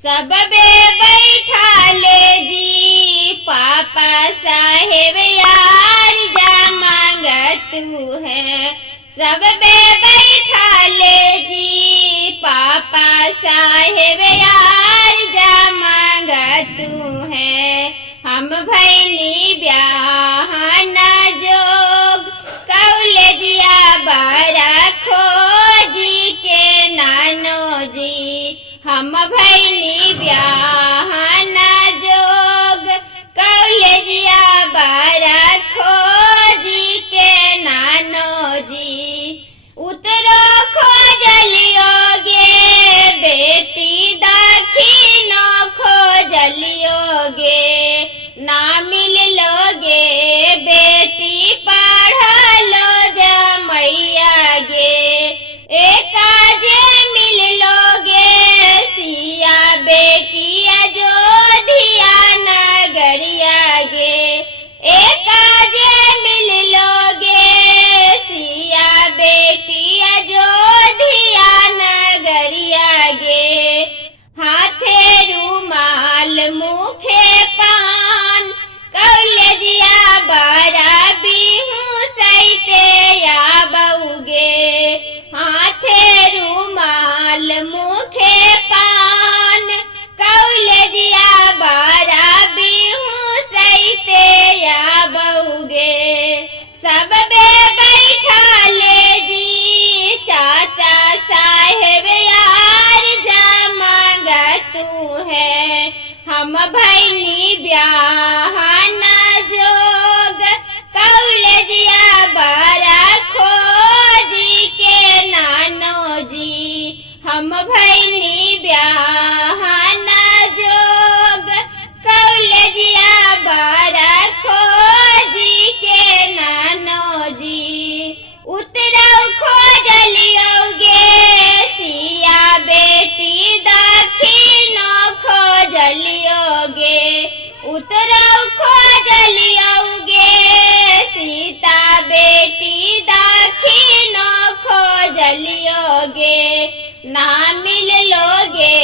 सब बे बैठा ले जी पापा साहेब यार जा मांग तू है। सब बे बैठा ले जी पापा साहेब यार जा मांग तू है। हम भैनी ब्याहना जोग कौलेजिया बारा खोजी के नानो जी। हम भैनी ब्याहना जोग कौलेजिया बारा खोजी के नानो जी। उतरो खोजलियोगे बेटी दाखिनो खोजलियोगे ना मिल लोगे बेटी पढ़ लो जमैया गे। एकाजे मिल लोगे सिया बेटी अयोध्या नगरिया गे। एकाजे मिल लोगे सिया बेटी अयोध्या नगरिया गे। हाथे रुमाल मुखे पान कौलेजिया बारा बिहू सैते या बउगे। हाथे रुमाल मुखे पान कौलेजिया बारा बिहू सैते या बउगे। सब बे बैठा ले जी चाचा साहेब यार जा मांग तू है। हम भैनी ब्याहना जोग कौलेजिया बारा खोजी के नानो जी। हम भैनी ब्याहना जोग कौलेजिया बारा खोजी के नानो जी। उतरौ खोजलियोगे सिया बेटी दाखिनो खोजलियोगे। उतरौ खोजलियोगे सीता बेटी दाखिनो खोजलियोगे ना मिल लोगे